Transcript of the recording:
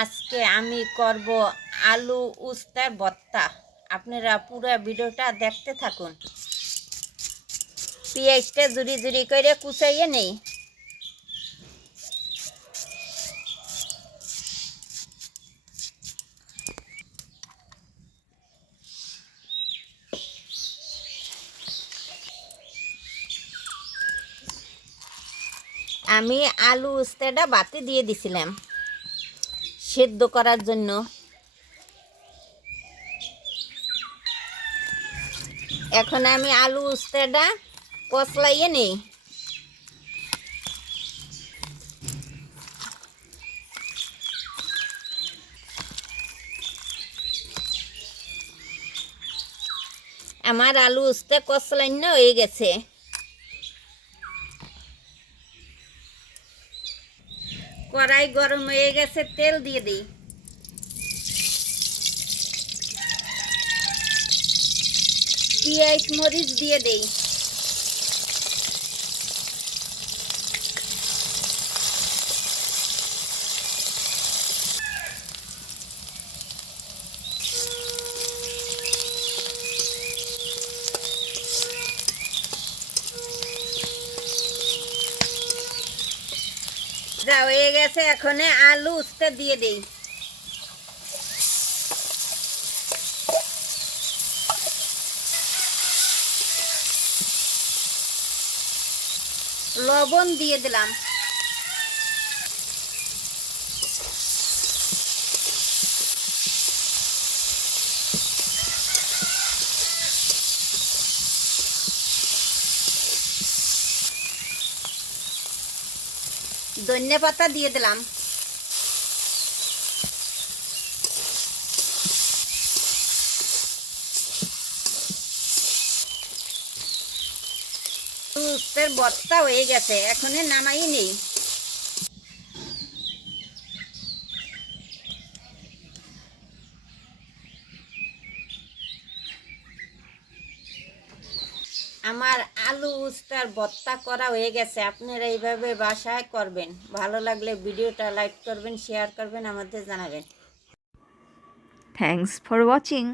আজকে আমি করব আলু উস্তার ভর্তা। আপনারা পুরো ভিডিওটা দেখতে থাকুন। পেঁয়াজটা জুড়ি জুড়ি করে কুচাইয়ে নেই। আমি আলু উস্তাটা বাতি দিয়ে দিছিলাম সেদ্ধ করার জন্য। এখন আমি আলু উস্তাটা কচলাইয়ে নেই। আমার আলু উস্তা কচলাইন্য হয়ে গেছে। কড়াই গরম হয়ে গেছে, তেল দিয়ে দিই। পেঁয়াজ মরিচ দিয়ে দেই। যা হয়ে গেছে, এখন আলু উস্তা দিয়ে দেই। লবণ দিয়ে দিলাম। ধনিয়া পাতা দিয়ে দিলাম। উস্তার ভর্তা হয়ে গেছে, এখন নামাই নেই। আমার আলু উস্তার ভর্তা করা হয়ে গেছে। আপনারা এইভাবে বাসায় করবেন। ভালো লাগলে ভিডিওটা লাইক করবেন, শেয়ার করবেন, আমাদের জানাবেন। Thanks for watching.